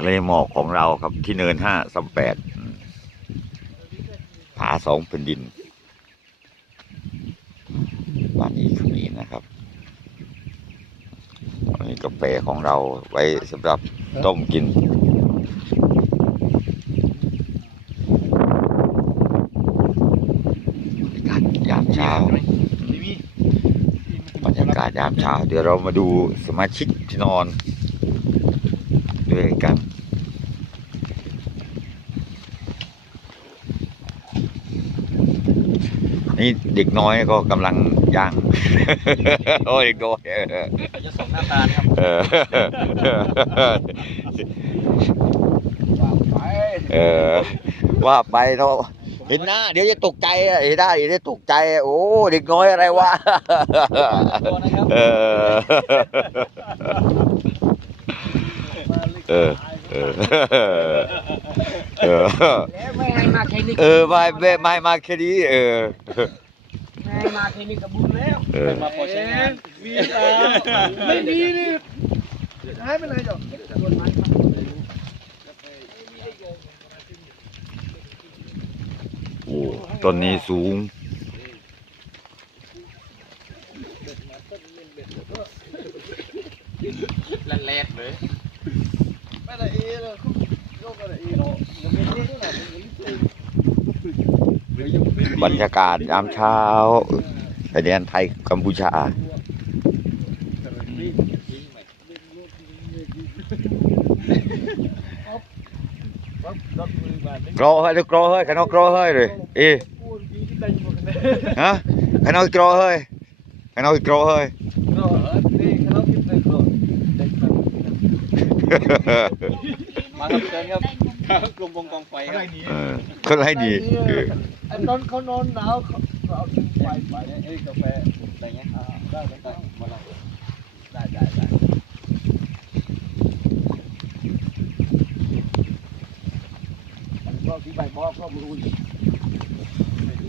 ทะเลหมอกของเราครับที่เนินห้าสมแปดผาสองแผ่นดินบ้านนี้ขมีนะครับอันนี้กาแฟของเราไว้สำหรับต้มกินบรรยากาศยามเช้าบรรยากาศยามเช้า เดี๋ยวเรามาดูสมาชิกที่นอน ด้วยกัน นี่เด็กน้อยก็กำลังย่าง โอ้ยเด็กน้อยเออจะส่งหน้าตาลครับเออไปเออว่าไปเนาะเห็นหน้าเดี๋ยวจะตกใจอะเห็นหน้าเดี๋ยวจะตกใจอะโอ้เด็กน้อยอะไรวะตัวนะครับเออเออ เออเออ แล้วไม่ให้มาแค่นี้เออไม่ไม่ไม่มาแค่นี้เออ ไม่ให้มาแค่นี้ก็บุญแล้วเออ มาพอใช้งานมีตาไม่มีนี่หายไปไหนจ้ะโอ้ต้นนี้สูงแล่นๆเลดเลย บรรยากาศยามเช้าชายแดนไทยกัมพูชา กรอเฮ้ยกรอเฮ้ยขนอกกรอเฮ้ยเลยอ๊ะฮะขนอกกรอเฮ้ยขนอกกรอเฮ้ย มาครับเชิญครับกลุ่มวงกองไฟครับเออคนไรดีเออไอ้ตอนเขานอนหนาวเขาเอาทิ้งไฟไปเอ้ยกาแฟอะไรเงี้ยอ่าได้ไหมได้มาลองได้ได้ได้มันก็ที่ใบบอกก็รู้อยู่